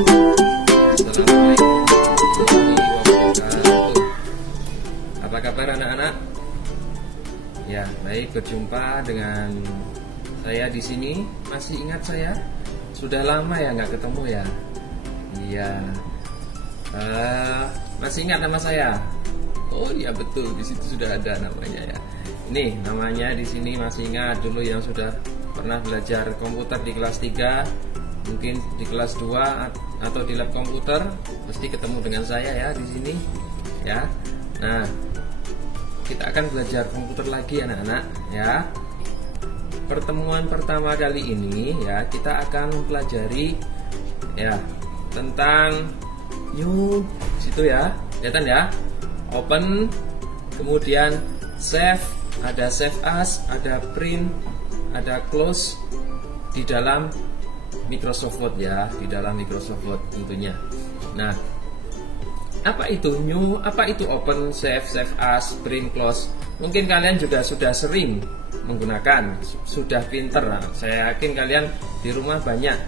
Assalamualaikum warahmatullahi wabarakatuh. Apa kabar anak-anak? Ya, baik, berjumpa dengan saya di sini. Masih ingat saya? Sudah lama ya nggak ketemu ya? Iya. Masih ingat nama saya? Oh iya betul, di situ sudah ada namanya ya. Ini namanya di sini masih ingat dulu yang sudah pernah belajar komputer di kelas 3, mungkin di kelas 2 atau di lab komputer, pasti ketemu dengan saya ya di sini ya. Nah, kita akan belajar komputer lagi anak-anak ya. Pertemuan pertama kali ini ya, kita akan mempelajari ya tentang new situ ya, kelihatan ya, open, kemudian save, ada save as, ada print, ada close di dalam Microsoft Word ya, di dalam Microsoft Word tentunya. Nah, apa itu new, apa itu open, save, save as, print, close? Mungkin kalian juga sudah sering menggunakan, sudah pinter. Nah, saya yakin kalian di rumah banyak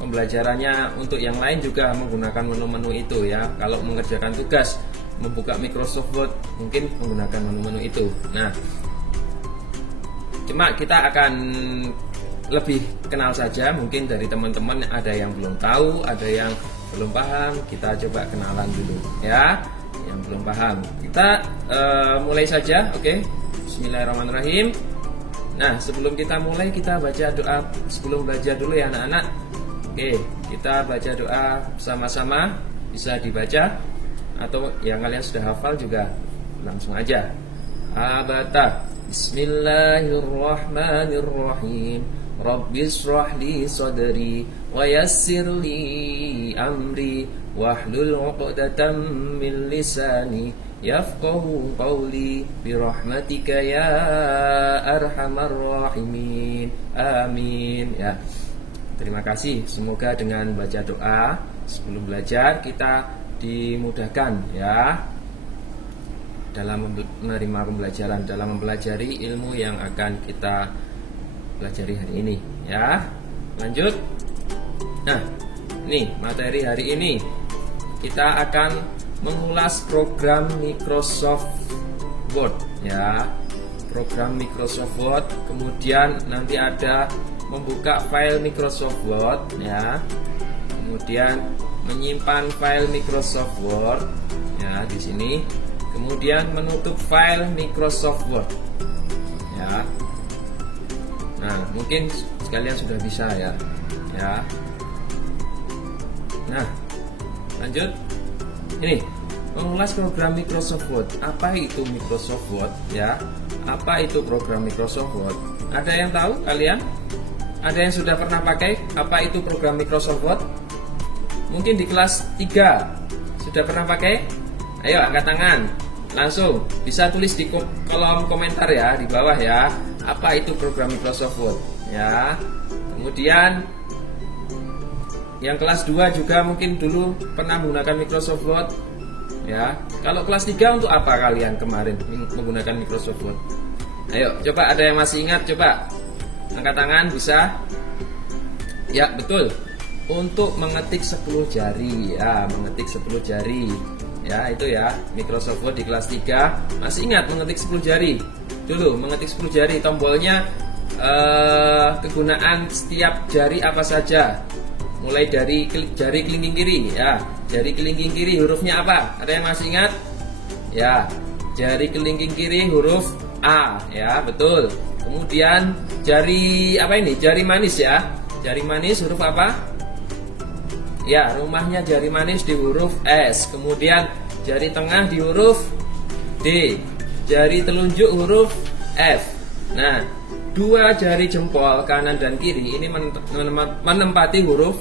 pembelajarannya untuk yang lain juga menggunakan menu-menu itu ya. Kalau mengerjakan tugas, membuka Microsoft Word, mungkin menggunakan menu-menu itu. Nah, cuma kita akan lebih kenal saja, mungkin dari teman-teman ada yang belum tahu, ada yang belum paham, kita coba kenalan dulu ya. Yang belum paham, kita mulai saja, oke? Bismillahirrahmanirrahim. Nah, sebelum kita mulai, kita baca doa sebelum belajar dulu ya anak-anak. Oke, kita baca doa sama-sama, bisa dibaca atau yang kalian sudah hafal juga langsung aja. Abata. Bismillahirrahmanirrahim. Rabbis shrahli sadri wa yassirli amri wahlul 'uqdatam min lisani yafqahu qawli birahmatika ya arhamar rahimin. Amin ya. Terima kasih. Semoga dengan baca doa sebelum belajar kita dimudahkan ya dalam menerima pembelajaran, dalam mempelajari ilmu yang akan kita pelajari hari ini ya. Lanjut. Nah, ini materi hari ini kita akan mengulas program Microsoft Word ya. Program Microsoft Word, kemudian nanti ada membuka file Microsoft Word ya. Kemudian menyimpan file Microsoft Word ya di sini. Kemudian menutup file Microsoft Word ya. Nah, mungkin sekalian sudah bisa ya. Ya. Nah, lanjut. Ini mengulas program Microsoft Word. Apa itu Microsoft Word ya? Apa itu program Microsoft Word? Ada yang tahu kalian? Ada yang sudah pernah pakai apa itu program Microsoft Word? Mungkin di kelas 3 sudah pernah pakai? Ayo angkat tangan. Langsung bisa tulis di kolom komentar ya, di bawah ya. Apa itu program Microsoft Word ya. Kemudian yang kelas 2 juga mungkin dulu pernah menggunakan Microsoft Word ya. Kalau kelas 3 untuk apa kalian kemarin menggunakan Microsoft Word? Ayo coba, ada yang masih ingat, coba angkat tangan. Bisa? Ya betul, untuk mengetik 10 jari ya, mengetik 10 jari ya, itu ya Microsoft Word di kelas 3. Masih ingat mengetik 10 jari? Dulu mengetik 10 jari, tombolnya kegunaan setiap jari apa saja? Mulai dari jari kelingking kiri ya. Jari kelingking kiri hurufnya apa? Ada yang masih ingat? Ya, jari kelingking kiri huruf A ya, betul. Kemudian jari apa ini? Jari manis ya. Jari manis huruf apa? Ya, rumahnya jari manis di huruf S. Kemudian jari tengah di huruf D. Jari telunjuk huruf F. Nah, dua jari jempol kanan dan kiri ini menempati huruf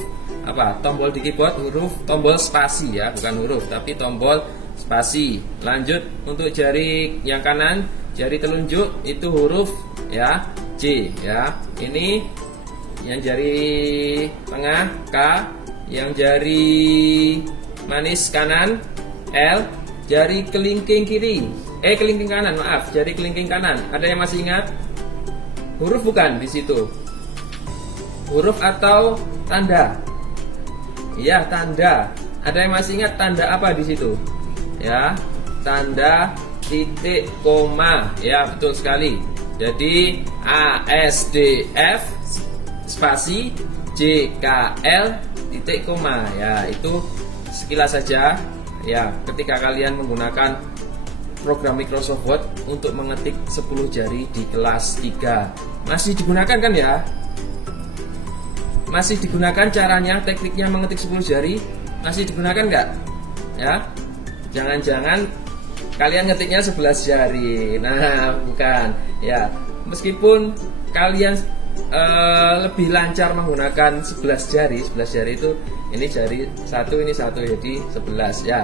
apa? Tombol di keyboard huruf tombol spasi ya, bukan huruf tapi tombol spasi. Lanjut, untuk jari yang kanan, jari telunjuk itu huruf ya J ya. Ini yang jari tengah K, yang jari manis kanan L, jari kelingking kiri kelingking kanan, maaf, jari kelingking kanan. Ada yang masih ingat? Huruf bukan di situ. Huruf atau tanda? Ya, tanda. Ada yang masih ingat tanda apa di situ? Ya, tanda titik koma. Ya, betul sekali. Jadi ASDF spasi JKL titik koma. Ya, itu sekilas saja. Ya, ketika kalian menggunakan program Microsoft Word untuk mengetik 10 jari di kelas 3. Masih digunakan kan ya? Masih digunakan caranya, tekniknya mengetik 10 jari? Masih digunakan nggak? Ya, jangan-jangan kalian ngetiknya 11 jari. Nah, bukan. Ya, meskipun kalian lebih lancar menggunakan 11 jari. 11 jari itu ini jari satu, ini satu, jadi 11 ya.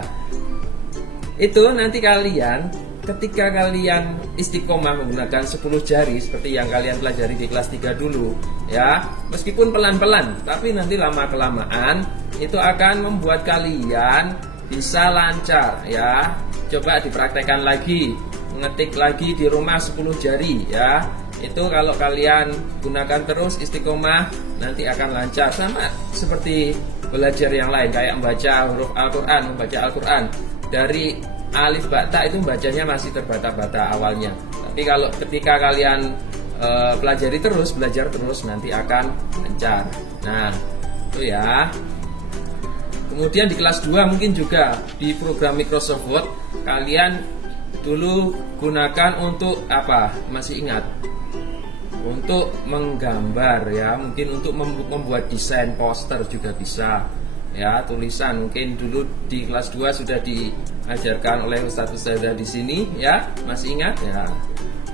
Itu nanti kalian ketika kalian istiqomah menggunakan 10 jari seperti yang kalian pelajari di kelas 3 dulu ya, meskipun pelan-pelan tapi nanti lama-kelamaan itu akan membuat kalian bisa lancar ya. Coba dipraktekkan lagi, mengetik lagi di rumah 10 jari ya. Itu kalau kalian gunakan terus istiqomah nanti akan lancar, sama seperti belajar yang lain kayak membaca huruf Al-Quran, membaca Al-Quran dari alif ba ta itu bacanya masih terbata-bata awalnya. Tapi kalau ketika kalian pelajari terus, belajar terus nanti akan lancar. Nah, itu ya. Kemudian di kelas 2 mungkin juga di program Microsoft Word kalian dulu gunakan untuk apa? Masih ingat? Untuk menggambar ya, mungkin untuk membuat desain poster juga bisa ya, tulisan mungkin dulu di kelas 2 sudah diajarkan oleh Ustadz Ustadzah di sini ya, masih ingat ya.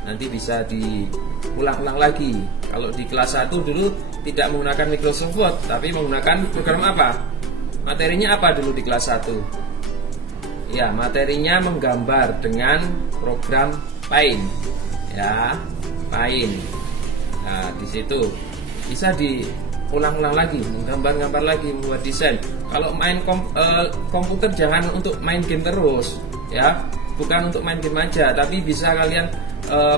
Nanti bisa diulang-ulang lagi. Kalau di kelas 1 dulu tidak menggunakan Microsoft Word tapi menggunakan program apa? Materinya apa dulu di kelas 1? Ya, materinya menggambar dengan program Paint ya, Paint. Nah, di situ bisa diulang-ulang lagi, menggambar-gambar lagi, membuat desain. Kalau main komputer jangan untuk main game terus, ya, bukan untuk main game aja, tapi bisa kalian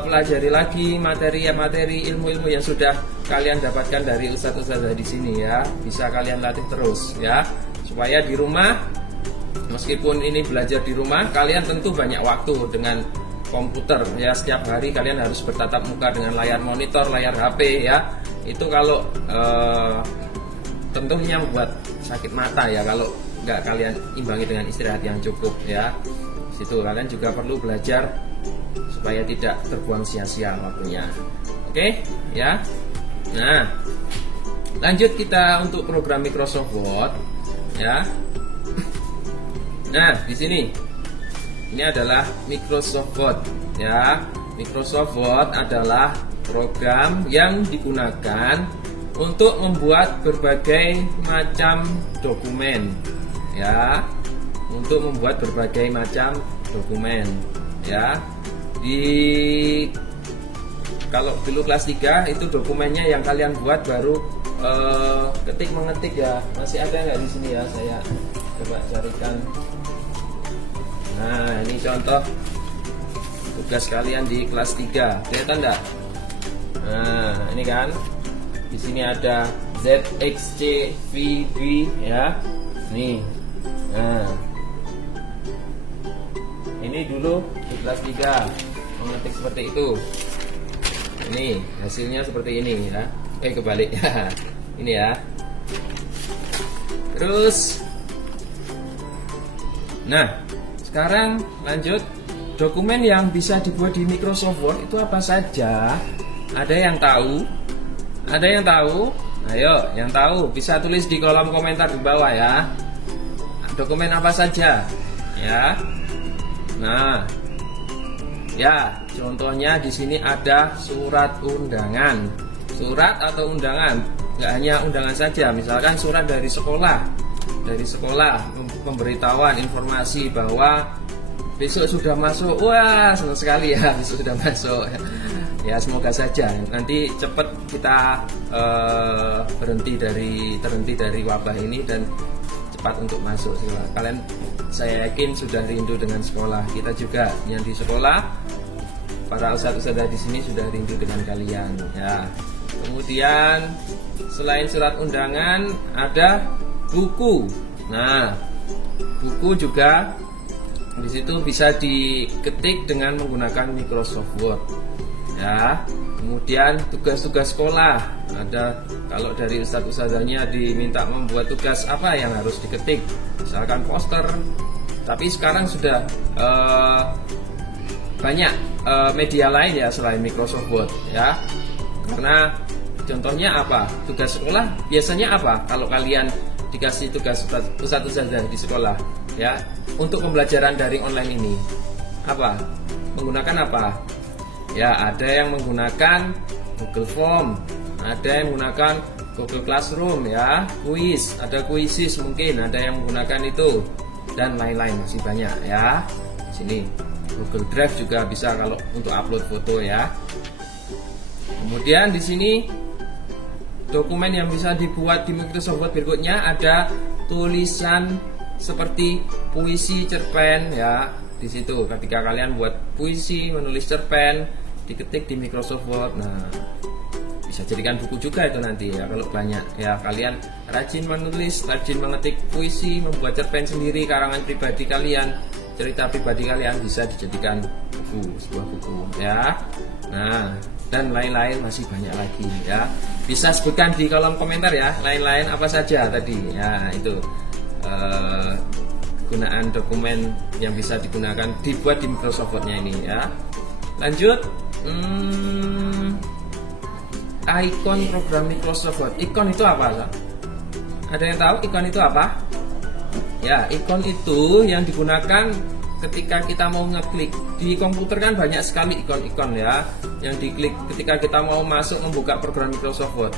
pelajari lagi materi-materi ilmu-ilmu yang sudah kalian dapatkan dari ustadz-ustadzah di sini ya. Bisa kalian latih terus ya, supaya di rumah, meskipun ini belajar di rumah, kalian tentu banyak waktu dengan komputer ya, setiap hari kalian harus bertatap muka dengan layar monitor, layar HP ya. Itu kalau tentunya membuat sakit mata ya kalau nggak kalian imbangi dengan istirahat yang cukup ya. Situ kalian juga perlu belajar supaya tidak terbuang sia-sia waktunya. Oke ya. Nah, lanjut kita untuk program Microsoft Word ya. Nah, di sini ini adalah Microsoft Word ya. Microsoft Word adalah program yang digunakan untuk membuat berbagai macam dokumen ya. Untuk membuat berbagai macam dokumen ya. Kalau dulu kelas 3 itu dokumennya yang kalian buat baru ketik mengetik ya. Masih ada nggak di sini ya? Saya coba carikan. Nah, ini contoh tugas kalian di kelas 3. Kelihatan enggak? Nah, ini kan. Di sini ada ZXCVB ya. Nih. Nah. Ini dulu di kelas 3 mengetik seperti itu. Ini hasilnya seperti ini ya. Kebalik ya. Ini ya. Terus nah, sekarang lanjut, dokumen yang bisa dibuat di Microsoft Word itu apa saja? Ada yang tahu? Ada yang tahu? Ayo, yang tahu bisa tulis di kolom komentar di bawah ya. Dokumen apa saja? Ya. Nah, ya, contohnya di sini ada surat undangan. Surat atau undangan, nggak hanya undangan saja. Misalkan surat dari sekolah. Dari sekolah pemberitahuan informasi bahwa besok sudah masuk. Wah, senang sekali ya, besok sudah masuk ya. Semoga saja nanti cepat kita terhenti dari wabah ini dan cepat untuk masuk sekolah. Kalian saya yakin sudah rindu dengan sekolah. Kita juga yang di sekolah, para ustadz-ustadzah di sini sudah rindu dengan kalian ya. Kemudian selain surat undangan ada buku. Nah, buku juga di situ bisa diketik dengan menggunakan Microsoft Word. Ya, kemudian tugas-tugas sekolah ada, kalau dari ustadz-ustadzanya diminta membuat tugas apa yang harus diketik, misalkan poster. Tapi sekarang sudah banyak media lain ya selain Microsoft Word ya. Karena contohnya apa? Tugas sekolah biasanya apa? Kalau kalian dikasih tugas ustadz-ustadzah di sekolah ya, untuk pembelajaran daring online ini apa? Menggunakan apa? Ya, ada yang menggunakan Google Form, ada yang menggunakan Google Classroom ya, kuis, ada Quizzes mungkin, ada yang menggunakan itu dan lain-lain, masih banyak ya. Sini Google Drive juga bisa kalau untuk upload foto ya. Kemudian di sini dokumen yang bisa dibuat di Microsoft Word berikutnya ada tulisan seperti puisi, cerpen ya. Di situ ketika kalian buat puisi, menulis cerpen, diketik di Microsoft Word. Nah, bisa jadikan buku juga itu nanti ya kalau banyak ya. Kalian rajin menulis, rajin mengetik puisi, membuat cerpen sendiri, karangan pribadi kalian, cerita pribadi kalian, bisa dijadikan buku, sebuah buku ya. Nah, dan lain-lain masih banyak lagi ya. Bisa sebutkan di kolom komentar ya, lain-lain apa saja tadi ya. Itu gunaan dokumen yang bisa digunakan dibuat di Microsoft Word-nya ini ya. Lanjut, icon program Microsoft Word. Icon itu apa? Ada yang tahu icon itu apa? Ya, icon itu yang digunakan ketika kita mau ngeklik di komputer. Kan banyak sekali ikon-ikon ya yang diklik ketika kita mau masuk membuka program Microsoft Word.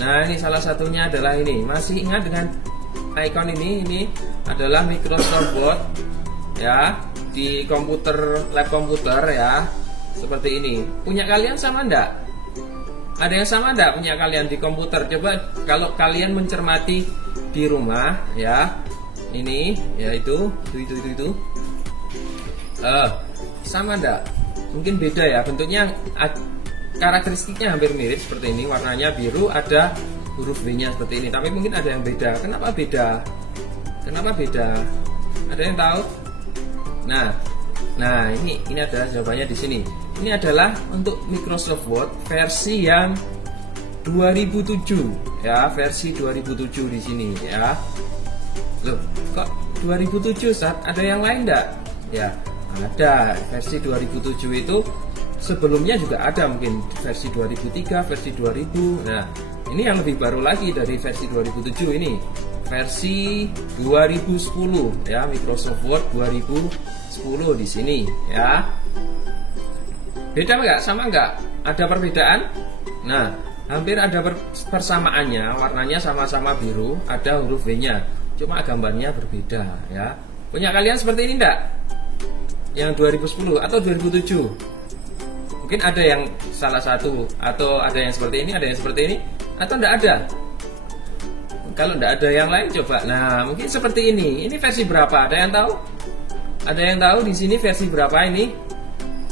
Nah, ini salah satunya adalah ini. Masih ingat dengan icon ini? Ini adalah Microsoft Word ya, di komputer, lab komputer ya, seperti ini. Punya kalian sama enggak? Ada yang sama enggak punya kalian di komputer? Coba kalau kalian mencermati di rumah ya, ini ya, itu sama enggak? Mungkin beda ya bentuknya, karakteristiknya hampir mirip seperti ini. Warnanya biru, ada huruf B-nya seperti ini, tapi mungkin ada yang beda. Kenapa beda? Kenapa beda? Ada yang tahu? Nah, ini adalah jawabannya di sini. Ini adalah untuk Microsoft Word versi yang 2007 ya, versi 2007 di sini ya. Loh, kok 2007 Ustaz? Ada yang lain enggak? Ya, ada. Versi 2007 itu sebelumnya juga ada, mungkin versi 2003, versi 2000. Nah, ini yang lebih baru lagi dari versi 2007 ini. Versi 2010 ya, Microsoft Word 2010 di sini ya. Beda enggak? Sama enggak? Ada perbedaan? Nah, hampir ada persamaannya. Warnanya sama-sama biru, ada huruf V-nya, cuma gambarnya berbeda ya. Punya kalian seperti ini enggak? Yang 2010 atau 2007? Mungkin ada yang salah satu, atau ada yang seperti ini, ada yang seperti ini, atau enggak ada? Kalau enggak ada yang lain coba. Nah, mungkin seperti ini. Ini versi berapa? Ada yang tahu? Ada yang tahu di sini versi berapa ini?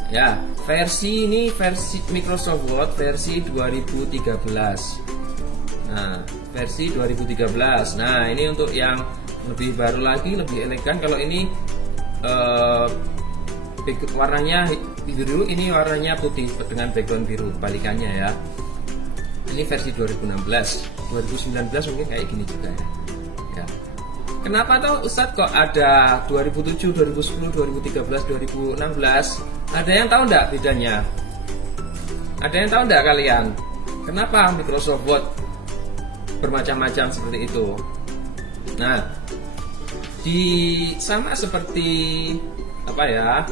Ya, versi ini versi Microsoft Word versi 2013. Nah, versi 2013. Nah, ini untuk yang lebih baru lagi, lebih elegan. Kalau ini warnanya biru, ini warnanya putih dengan background biru, kebalikannya ya. Ini versi 2016, 2019 mungkin kayak gini juga ya. Ya. Kenapa tuh Ustadz kok ada 2007, 2010, 2013, 2016? Ada yang tahu enggak bedanya? Ada yang tahu enggak kalian? Kenapa Microsoft Word bermacam-macam seperti itu? Nah, sama seperti apa ya?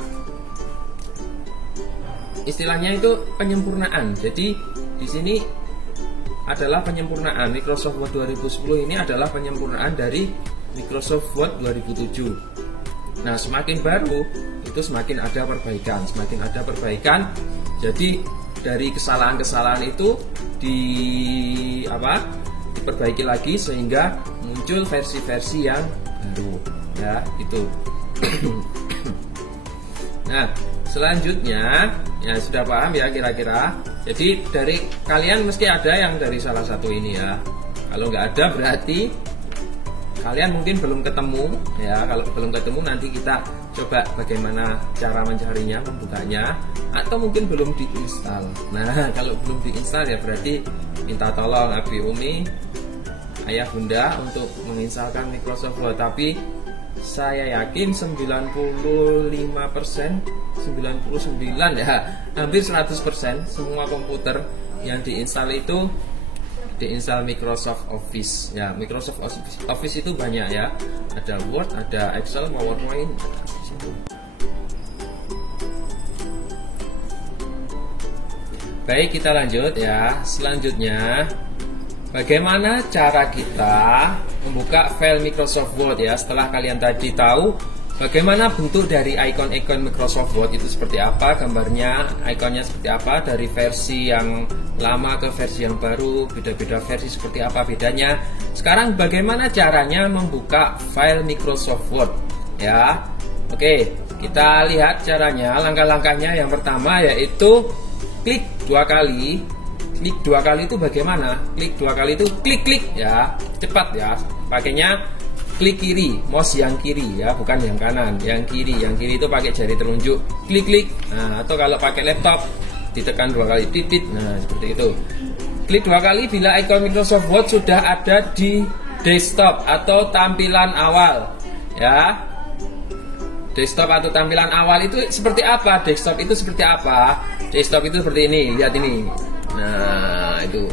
Istilahnya itu penyempurnaan. Jadi di sini adalah penyempurnaan. Microsoft Word 2010 ini adalah penyempurnaan dari Microsoft Word 2007. Nah, semakin baru itu semakin ada perbaikan, semakin ada perbaikan. Jadi dari kesalahan-kesalahan itu diperbaiki lagi sehingga muncul versi-versi yang baru ya, itu. Nah, selanjutnya ya sudah paham ya kira-kira. Jadi dari kalian mesti ada yang dari salah satu ini ya. Kalau nggak ada berarti kalian mungkin belum ketemu ya. Kalau belum ketemu nanti kita coba bagaimana cara mencarinya, membukanya, atau mungkin belum diinstal. Nah, kalau belum diinstal ya berarti minta tolong Abi Umi, ayah bunda untuk menginstalkan Microsoft Word. Tapi saya yakin 95%, 99 ya, hampir 100% semua komputer yang diinstal itu diinstal Microsoft Office ya. Microsoft Office itu banyak ya, ada Word, ada Excel, PowerPoint. Baik, kita lanjut ya. Selanjutnya, bagaimana cara kita membuka file Microsoft Word ya. Setelah kalian tadi tahu bagaimana bentuk dari icon-icon Microsoft Word itu seperti apa, gambarnya, ikonnya seperti apa, dari versi yang lama ke versi yang baru, beda-beda versi seperti apa bedanya. Sekarang bagaimana caranya membuka file Microsoft Word ya. Oke, kita lihat caranya, langkah-langkahnya. Yang pertama yaitu klik 2 kali. Klik 2 kali itu bagaimana? Klik 2 kali itu klik ya, cepat ya. Pakainya klik kiri, mouse yang kiri ya, bukan yang kanan, yang kiri. Yang kiri itu pakai jari telunjuk, klik. Nah, atau kalau pakai laptop ditekan 2 kali, titit. Nah, seperti itu. Klik 2 kali bila icon Microsoft Word sudah ada di desktop atau tampilan awal ya. Desktop atau tampilan awal itu seperti apa? Desktop itu seperti apa? Desktop itu seperti ini, lihat ini. Nah, itu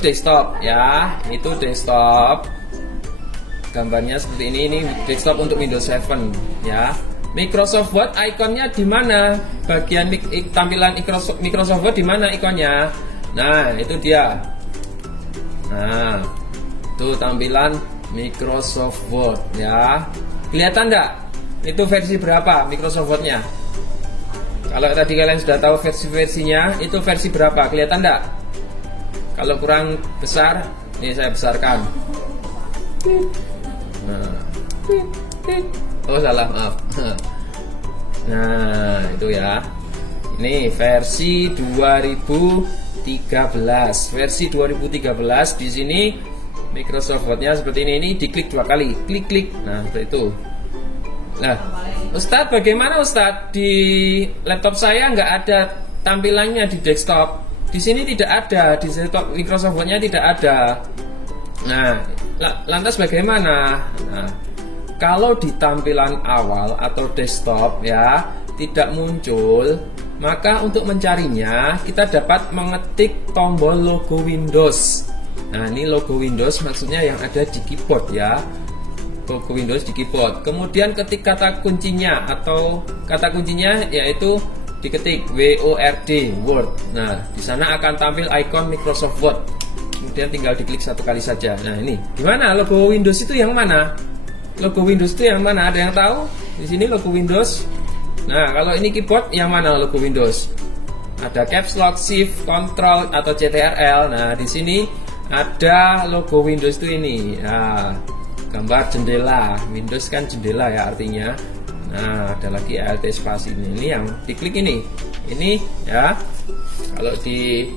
desktop ya, itu desktop. Gambarnya seperti ini desktop untuk Windows 7 ya. Microsoft Word ikonnya di mana? Bagian tampilan Microsoft Word di mana ikonnya? Nah, itu dia. Nah, itu tampilan Microsoft Word ya. Kelihatan enggak? Itu versi berapa Microsoft Word-nya? Kalau tadi kalian sudah tahu versi-versinya, itu versi berapa? Kelihatan enggak? Kalau kurang besar, ini saya besarkan. Nah. Oh, salah, maaf. Nah, itu ya. Ini versi 2013. Versi 2013 di sini Microsoft Word-nya seperti ini. Ini diklik 2 kali. Klik. Nah, seperti itu. Nah, Ustadz, bagaimana Ustadz? Di laptop saya nggak ada tampilannya di desktop. Di sini tidak ada, di desktop Microsoft Word-nya tidak ada. Nah, lantas bagaimana? Nah, kalau di tampilan awal atau desktop ya tidak muncul, maka untuk mencarinya kita dapat mengetik tombol logo Windows. Nah, ini logo Windows maksudnya yang ada di keyboard ya. Logo Windows di keyboard. Kemudian ketik kata kuncinya atau kata kuncinya yaitu diketik WORD, Word. Nah, di sana akan tampil icon Microsoft Word. Kemudian tinggal diklik 1 kali saja. Nah, ini gimana logo Windows itu yang mana? Logo Windows itu yang mana? Ada yang tahu? Di sini logo Windows. Nah, kalau ini keyboard yang mana logo Windows? Ada Caps Lock, Shift, Control atau CTRL. Nah, di sini ada logo Windows itu ini. Nah, gambar jendela. Windows kan jendela ya artinya. Nah, ada lagi Alt spasi ini. Ini yang diklik ini. Ini ya. Kalau di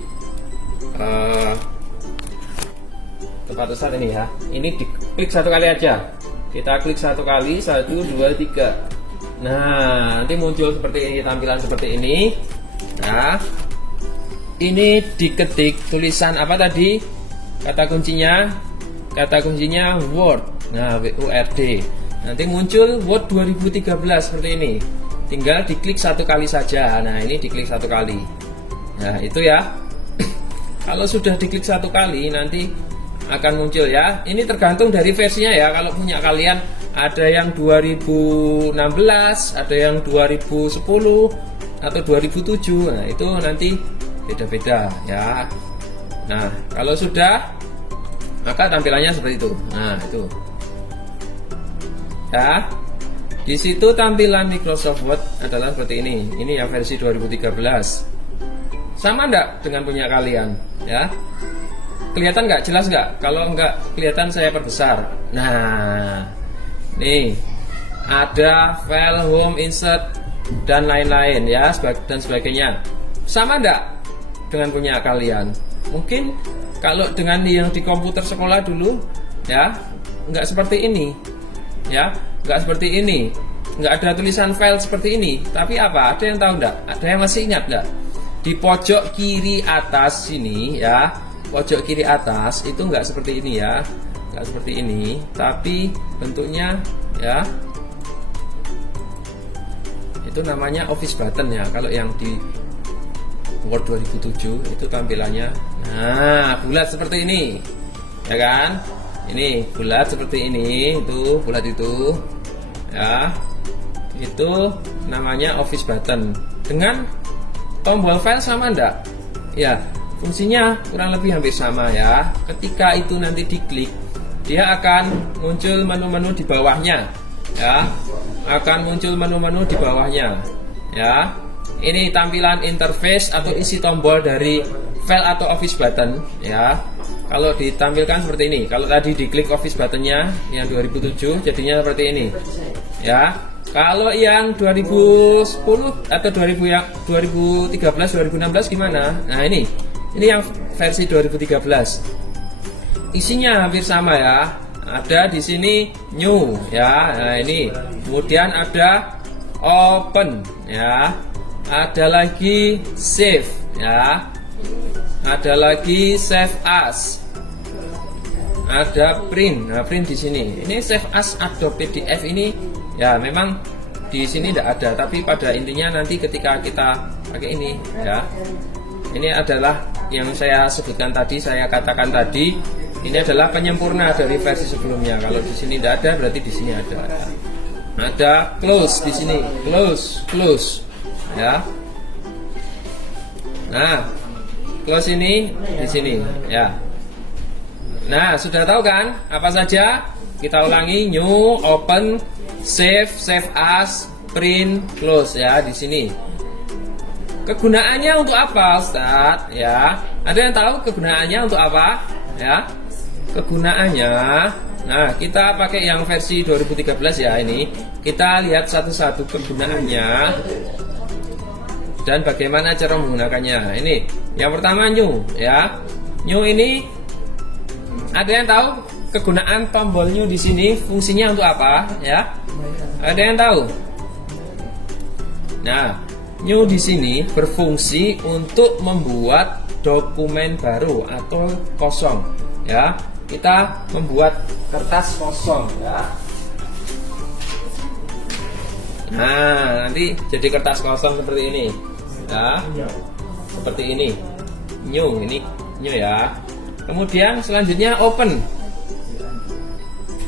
tempat besar ini ya. Ini diklik 1 kali aja. Kita klik 1 kali, 1, 2, 3. Nah, nanti muncul seperti ini, tampilan seperti ini. Nah, ini diketik tulisan apa tadi? Kata kuncinya Word. Nah, WORD. Nanti muncul Word 2013 seperti ini. Tinggal diklik 1 kali saja. Nah, ini diklik 1 kali. Nah, itu ya. Kalau sudah diklik 1 kali nanti akan muncul ya. Ini tergantung dari versinya ya. Kalau punya kalian ada yang 2016, ada yang 2010 atau 2007. Nah, itu nanti beda-beda ya. Nah, kalau sudah maka tampilannya seperti itu. Nah, itu. Ya. Di situ tampilan Microsoft Word adalah seperti ini. Ini yang versi 2013. Sama enggak dengan punya kalian? Ya. Kelihatan nggak? Jelas nggak? Kalau nggak kelihatan saya perbesar. Nah, nih ada file, home, insert dan lain-lain ya, dan sebagainya. Sama nggak dengan punya kalian? Mungkin kalau dengan yang di komputer sekolah dulu ya, nggak seperti ini, ya, nggak seperti ini, nggak ada tulisan file seperti ini. Tapi apa? Ada yang tahu nggak? Ada yang masih ingat nggak? Di pojok kiri atas sini, ya, pojok kiri atas itu nggak seperti ini ya, nggak seperti ini, tapi bentuknya, ya, itu namanya office button ya. Kalau yang di Word 2007 itu tampilannya, nah, bulat seperti ini, ya kan? Ini bulat seperti ini, itu bulat itu, ya, itu namanya office button. Dengan tombol file sama enggak? Ya, fungsinya kurang lebih hampir sama ya. Ketika itu nanti diklik, dia akan muncul menu-menu di bawahnya, ya, akan muncul menu-menu di bawahnya, ya. Ini tampilan interface atau isi tombol dari file atau office button, ya. Kalau ditampilkan seperti ini. Kalau tadi diklik office buttonnya yang 2007 jadinya seperti ini, ya. Kalau yang 2010 atau 2013 2016 gimana? Nah, ini yang versi 2013. Isinya hampir sama ya. Ada di sini new, ya. Nah, ini. Kemudian ada open, ya. Ada lagi save, ya. Ada lagi save as. Ada print. Nah, print di sini. Ini save as Adobe PDF ini ya memang di sini tidak ada, tapi pada intinya nanti ketika kita pakai ini, ya. Ini adalah yang saya sebutkan tadi, saya katakan tadi, ini adalah penyempurna dari versi sebelumnya. Kalau di sini tidak ada, berarti di sini ada. Ada close di sini, close. Ya. Nah, close ini di sini, ya. Nah, sudah tahu kan apa saja? Kita ulangi: new, open, save as, print, close, ya, di sini. Kegunaannya untuk apa, Ustadz? Ya, ada yang tahu kegunaannya untuk apa? Ya, kegunaannya. Nah, kita pakai yang versi 2013 ya ini. Kita lihat satu-satu kegunaannya dan bagaimana cara menggunakannya. Ini yang pertama new, ya. New ini ada yang tahu kegunaan tombol new di sini fungsinya untuk apa, ya? Ada yang tahu? Nah, new di sini berfungsi untuk membuat dokumen baru atau kosong, ya. Kita membuat kertas kosong, ya. Nah, nanti jadi kertas kosong seperti ini. Ya, seperti ini, new, ini new, ya. Kemudian selanjutnya open,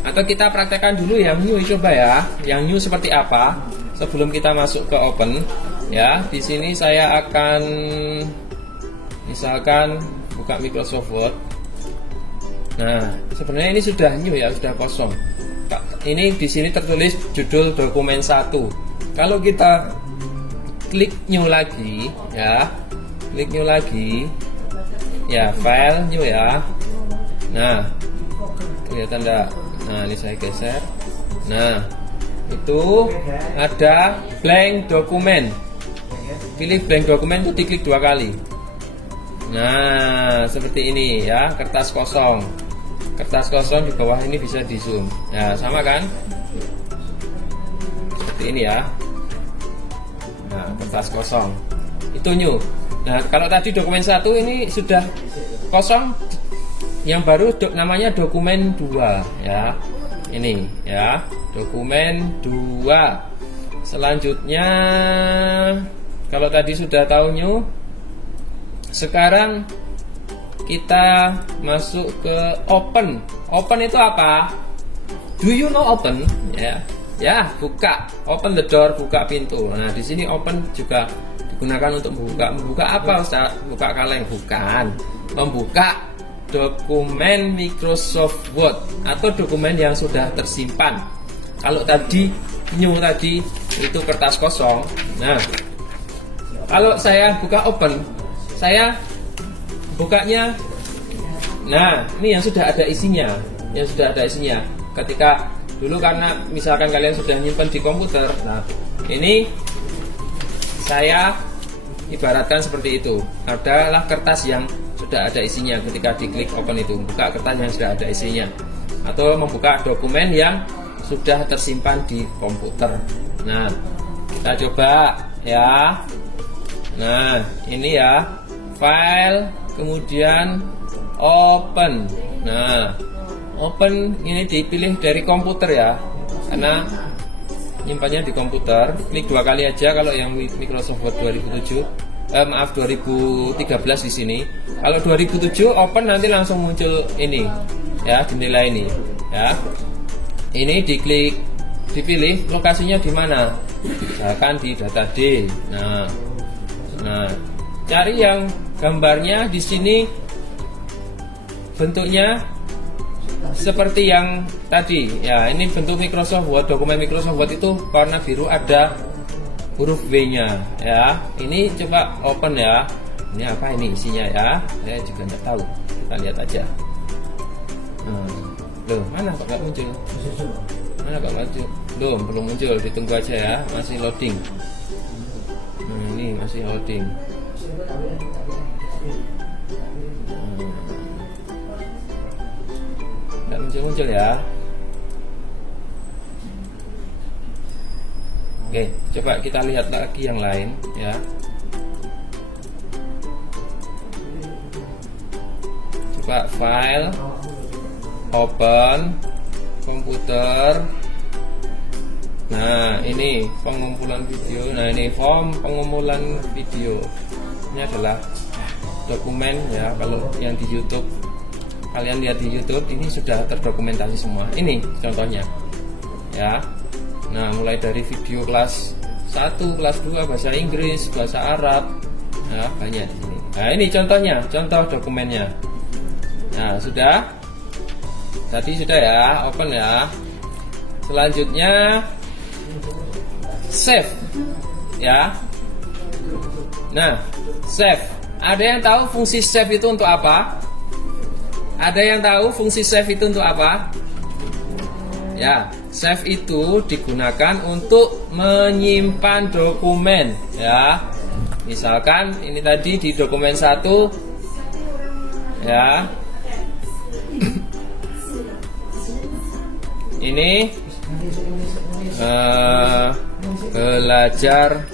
atau kita praktekkan dulu yang new, coba ya. Yang new seperti apa sebelum kita masuk ke open, ya. Di sini saya akan misalkan buka Microsoft Word. Nah, sebenarnya ini sudah new ya, sudah kosong. Ini di sini tertulis judul dokumen 1. Kalau kita klik new lagi, ya, klik new lagi, ya, file new, ya. Nah, kelihatan enggak? Nah, ini saya geser. Nah, itu ada blank dokumen. Pilih blank dokumen itu diklik 2 kali. Nah, seperti ini ya, kertas kosong. Kertas kosong di bawah ini bisa di zoom. Nah, sama kan? Seperti ini ya. Nah, kertas kosong itu new. Nah, kalau tadi dokumen 1 ini sudah kosong, yang baru namanya dokumen 2, ya. Ini ya, dokumen 2. Selanjutnya, kalau tadi sudah tahu new, sekarang kita masuk ke open. Open itu apa? Do you know open? Ya. Ya, buka, open the door, buka pintu. Nah, di sini open juga digunakan untuk membuka. Membuka apa, Ustaz? Buka kaleng? Bukan. Membuka dokumen Microsoft Word atau dokumen yang sudah tersimpan. Kalau tadi new tadi itu kertas kosong. Nah, kalau saya buka open, saya bukanya. Nah, ini yang sudah ada isinya. Yang sudah ada isinya. Ketika dulu karena misalkan kalian sudah nyimpan di komputer, nah ini saya ibaratkan seperti itu, adalah kertas yang sudah ada isinya. Ketika diklik open itu buka kertas yang sudah ada isinya. atau membuka dokumen yang sudah tersimpan di komputer. Nah, kita coba ya. Nah, ini ya, file, kemudian open. Nah, open ini dipilih dari komputer ya, karena nyimpannya di komputer. Klik 2 kali aja kalau yang Microsoft Word 2013 di sini. Kalau 2007 open nanti langsung muncul ini ya, jendela ini ya. Ini diklik, dipilih lokasinya di mana, misalkan di data D. Nah, cari yang gambarnya di sini bentuknya seperti yang tadi ya. Ini bentuk Microsoft Word, dokumen Microsoft Word itu warna biru, ada huruf V-nya ya. Ini coba open ya. Ini apa ini isinya ya? Saya juga nggak tahu. Kita lihat aja. Loh, mana kok nggak muncul? Mana kok muncul? Belum muncul. Ditunggu aja ya. Masih loading. Ini masih loading. Nggak muncul ya. Oke, coba kita lihat lagi yang lain ya. Coba file, open, komputer. Nah, ini pengumpulan video. Nah, ini form pengumpulan video. Ini adalah dokumen ya. Kalau yang di YouTube, kalian lihat di YouTube, ini sudah terdokumentasi semua. Ini contohnya ya. Nah, mulai dari video kelas 1, kelas 2, bahasa Inggris, bahasa Arab, nah, banyak di sini. Nah, ini contohnya, contoh dokumennya. Nah, sudah. Tadi sudah ya, open ya. Selanjutnya save ya. Nah, save. Ada yang tahu fungsi save itu untuk apa? Ada yang tahu fungsi save itu untuk apa? Ya, save itu digunakan untuk menyimpan dokumen ya. Misalkan ini tadi di dokumen 1 ya. Ini belajar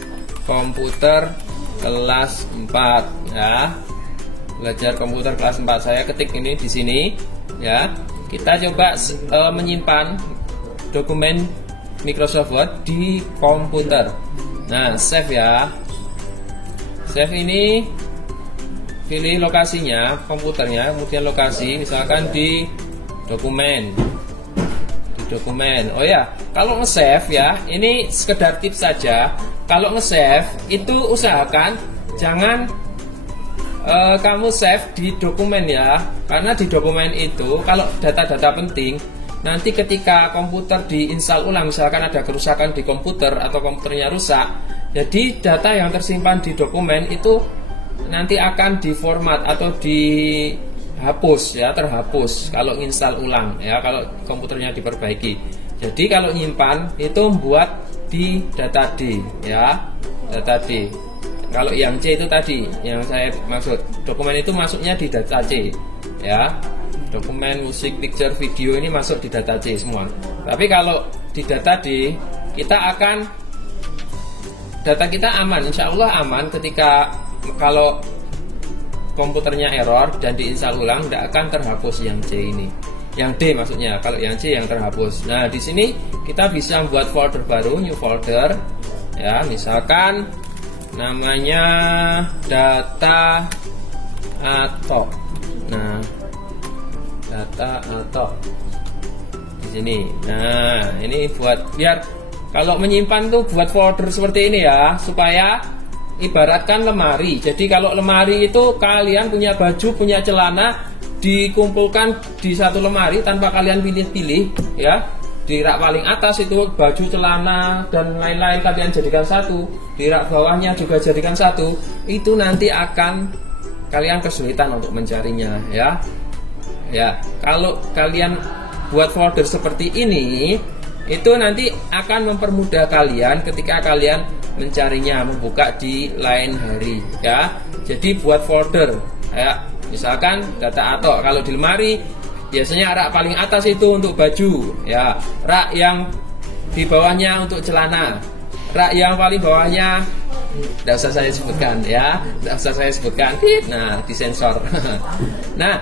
komputer kelas 4 ya. Belajar komputer kelas 4, saya ketik ini di sini ya. Kita coba menyimpan dokumen Microsoft Word di komputer. Nah, save ya. Save ini pilih lokasinya, komputernya, kemudian lokasi, misalkan di dokumen. Oh ya, kalau nge-save ya, ini sekedar tips saja. Kalau nge-save itu usahakan jangan kamu save di dokumen ya, karena di dokumen itu kalau data-data penting, nanti ketika komputer diinstal ulang, misalkan ada kerusakan di komputer atau komputernya rusak, jadi data yang tersimpan di dokumen itu nanti akan diformat atau dihapus ya, terhapus kalau install ulang ya, kalau komputernya diperbaiki. Jadi kalau nyimpan itu buat di data D ya, data D. Kalau yang C itu tadi yang saya maksud, dokumen itu masuknya di data C ya. Dokumen musik, picture, video ini masuk di data C semua. Tapi kalau di data D, kita akan, data kita aman, insya Allah aman ketika kalau komputernya error dan diinstal ulang, tidak akan terhapus yang C ini. Yang D maksudnya, kalau yang C yang terhapus. Nah, di sini kita bisa membuat folder baru, new folder ya, misalkan namanya data atau, nah, data atau di sini. Nah, ini buat biar kalau menyimpan tuh buat folder seperti ini ya, supaya ibaratkan lemari. Jadi kalau lemari itu kalian punya baju, punya celana, dikumpulkan di satu lemari tanpa kalian pilih-pilih ya. Di rak paling atas itu baju, celana dan lain-lain kalian jadikan satu, di rak bawahnya juga jadikan satu. Itu nanti akan kalian kesulitan untuk mencarinya ya. Ya, kalau kalian buat folder seperti ini, itu nanti akan mempermudah kalian ketika kalian mencarinya, membuka di lain hari ya. Jadi buat folder ya, misalkan data atau, kalau di lemari biasanya rak paling atas itu untuk baju, ya. Rak yang di bawahnya untuk celana. Rak yang paling bawahnya tidak usah saya sebutkan, ya. Tidak usah saya sebutkan. Nah, disensor. Nah,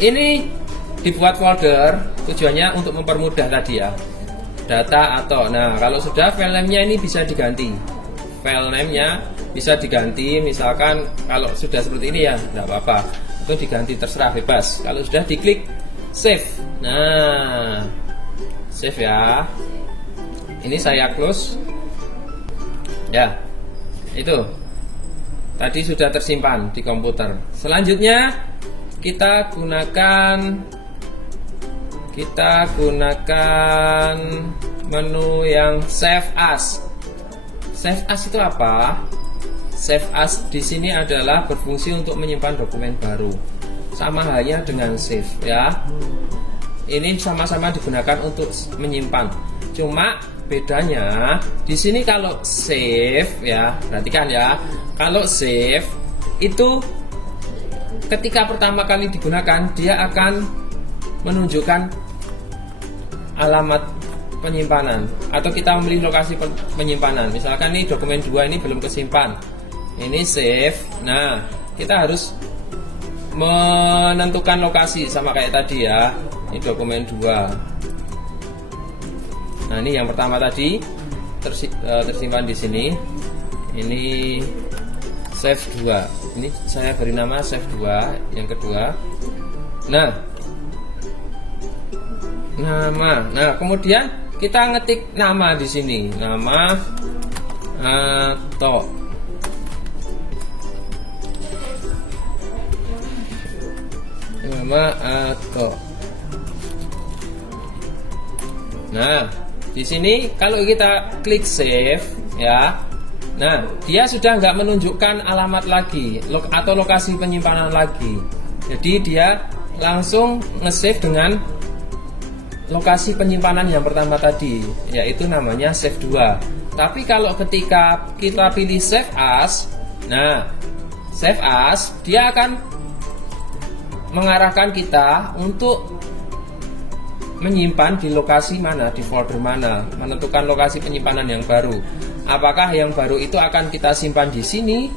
ini dibuat folder tujuannya untuk mempermudah tadi ya. Data atau, nah kalau sudah file name-nya ini bisa diganti. File name-nya bisa diganti, misalkan kalau sudah seperti ini ya tidak apa-apa, itu diganti terserah bebas. Kalau sudah diklik save, nah save ya. Ini saya close ya. Itu tadi sudah tersimpan di komputer. Selanjutnya kita gunakan menu yang save as. Save as itu apa? Save as di sini adalah berfungsi untuk menyimpan dokumen baru. Sama halnya dengan save ya. Ini sama-sama digunakan untuk menyimpan. Cuma bedanya di sini kalau save ya, perhatikan ya. Kalau save itu ketika pertama kali digunakan dia akan menunjukkan alamat penyimpanan atau kita memilih lokasi penyimpanan. Misalkan nih dokumen 2 ini belum kesimpan, ini save. Nah kita harus menentukan lokasi sama kayak tadi ya. Ini dokumen 2. Nah ini yang pertama tadi tersimpan di sini. Ini save 2. Ini saya beri nama save 2. Yang kedua, nah kemudian kita ngetik nama di sini, nama atau nah di sini kalau kita klik save ya, nah dia sudah nggak menunjukkan alamat lagi atau lokasi penyimpanan lagi. Jadi dia langsung nge-save dengan lokasi penyimpanan yang pertama tadi, yaitu namanya save 2. Tapi kalau ketika kita pilih save as, nah save as dia akan mengarahkan kita untuk menyimpan di lokasi mana, di folder mana, menentukan lokasi penyimpanan yang baru. Apakah yang baru itu akan kita simpan di sini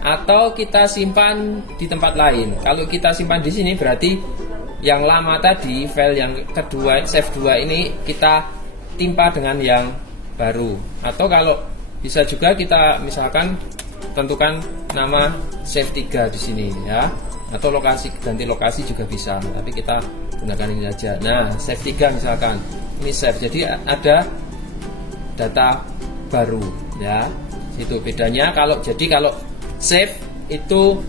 atau kita simpan di tempat lain? Kalau kita simpan di sini berarti yang lama tadi, file yang kedua, save 2 ini kita timpa dengan yang baru. Atau kalau bisa juga kita misalkan tentukan nama save 3 di sini ya. Atau lokasi, ganti lokasi juga bisa. Tapi kita gunakan ini saja. Nah, save 3 misalkan. Ini save. Jadi ada data baru ya. Itu bedanya kalau save itu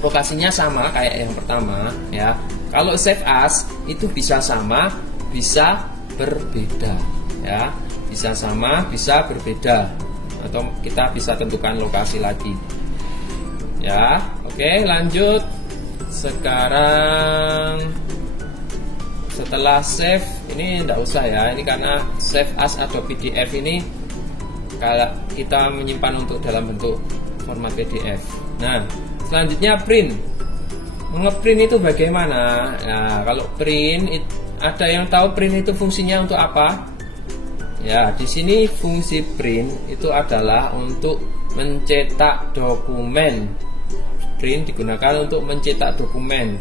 lokasinya sama kayak yang pertama ya. Kalau save as itu bisa sama, bisa berbeda ya. Bisa sama, bisa berbeda. Atau kita bisa tentukan lokasi lagi. Ya, oke, lanjut. Sekarang setelah save ini tidak usah ya. Ini karena save as atau PDF ini kalau kita menyimpan untuk dalam bentuk format PDF. Nah, selanjutnya print. Ngeprint itu bagaimana? Nah, kalau print, ada yang tahu print itu fungsinya untuk apa? Ya, di sini fungsi print itu adalah untuk mencetak dokumen. Print digunakan untuk mencetak dokumen.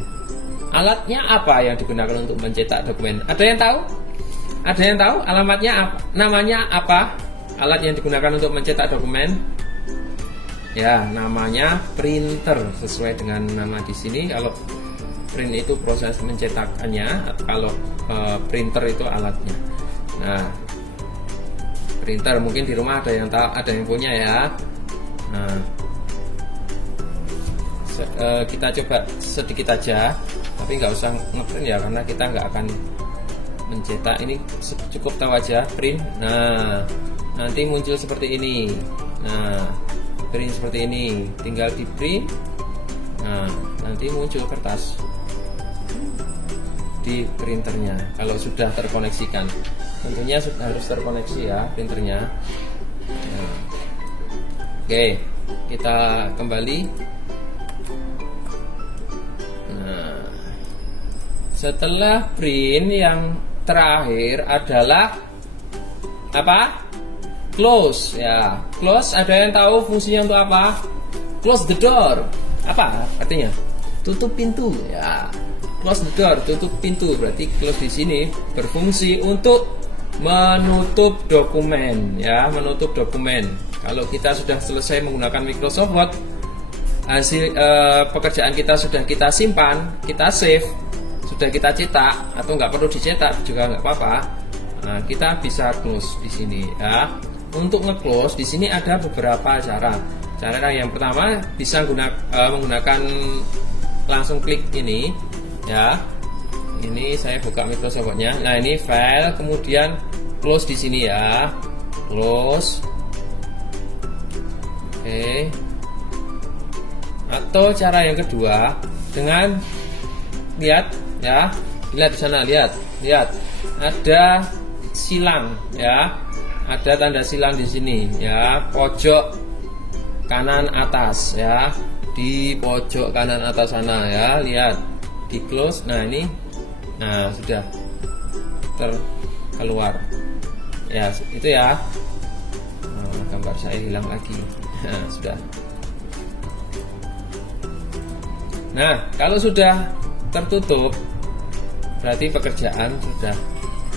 Alatnya apa yang digunakan untuk mencetak dokumen? Ada yang tahu? Ada yang tahu alamatnya apa? Namanya apa? Alat yang digunakan untuk mencetak dokumen? Ya, namanya printer sesuai dengan nama di sini. Kalau print itu proses mencetakannya, kalau printer itu alatnya. Nah, printer mungkin di rumah ada yang tahu, ada yang punya ya. Nah, kita coba sedikit aja, tapi nggak usah ngeprint ya, karena kita nggak akan mencetak. Ini cukup tahu aja print. Nah, nanti muncul seperti ini. Nah, print seperti ini, tinggal di print. Nah, nanti muncul kertas di printernya kalau sudah terkoneksikan. Tentunya harus terkoneksi ya printernya. Nah, oke, kita kembali. Nah, Setelah print yang terakhir adalah apa? Close ya. Close, ada yang tahu fungsinya untuk apa? Close the door. Apa artinya? Tutup pintu ya. Close the door, tutup pintu. Berarti close di sini berfungsi untuk menutup dokumen ya, menutup dokumen. Kalau kita sudah selesai menggunakan Microsoft Word, hasil pekerjaan kita sudah kita simpan, kita save, sudah kita cetak atau nggak perlu dicetak juga nggak apa-apa. Nah, kita bisa close di sini ya. Untuk nge-close di sini ada beberapa cara. Cara yang pertama bisa menggunakan langsung klik ini ya. Ini saya buka Microsoft Word-nya. Nah, ini file, kemudian close di sini ya. Close. Oke. Atau cara yang kedua dengan lihat ya. Lihat di sana, lihat. Ada silang ya. Ada tanda silang di sini ya, pojok kanan atas ya. Di pojok kanan atas sana ya, lihat. Di close. Nah, ini. Nah, sudah keluar ya, itu ya. Nah, gambar saya hilang lagi. Nah, sudah. Nah, kalau sudah tertutup berarti pekerjaan sudah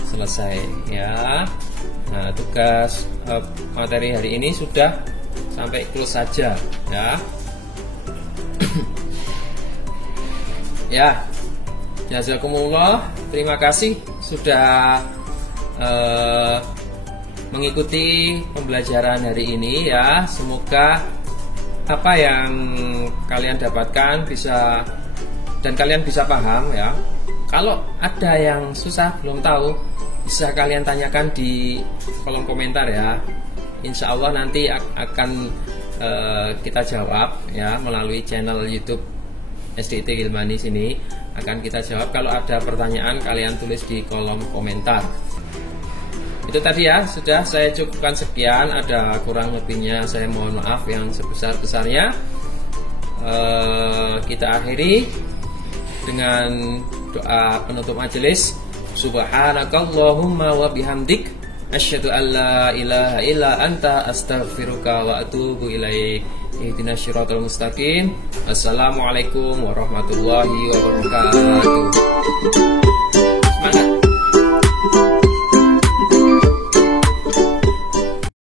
selesai ya. Nah, tugas materi hari ini sudah sampai close saja ya. Ya, jazakumullah, terima kasih sudah mengikuti pembelajaran hari ini ya. Semoga apa yang kalian dapatkan bisa dan kalian bisa paham ya. Kalau ada yang susah belum tahu, bisa kalian tanyakan di kolom komentar ya. Insya Allah nanti akan kita jawab ya melalui channel YouTube SDIT Gilmani sini. Akan kita jawab. Kalau ada pertanyaan kalian tulis di kolom komentar. Itu tadi ya, sudah saya cukupkan sekian. Ada kurang lebihnya saya mohon maaf yang sebesar-besarnya. Kita akhiri dengan doa penutup majelis. Subhanakallahumma wa bihamdik, asyhadu an la ilaha illa anta, astaghfiruka wa atubu ilaik. Ihdinas siratal mustaqim. Assalamualaikum warahmatullahi wabarakatuh. Semangat.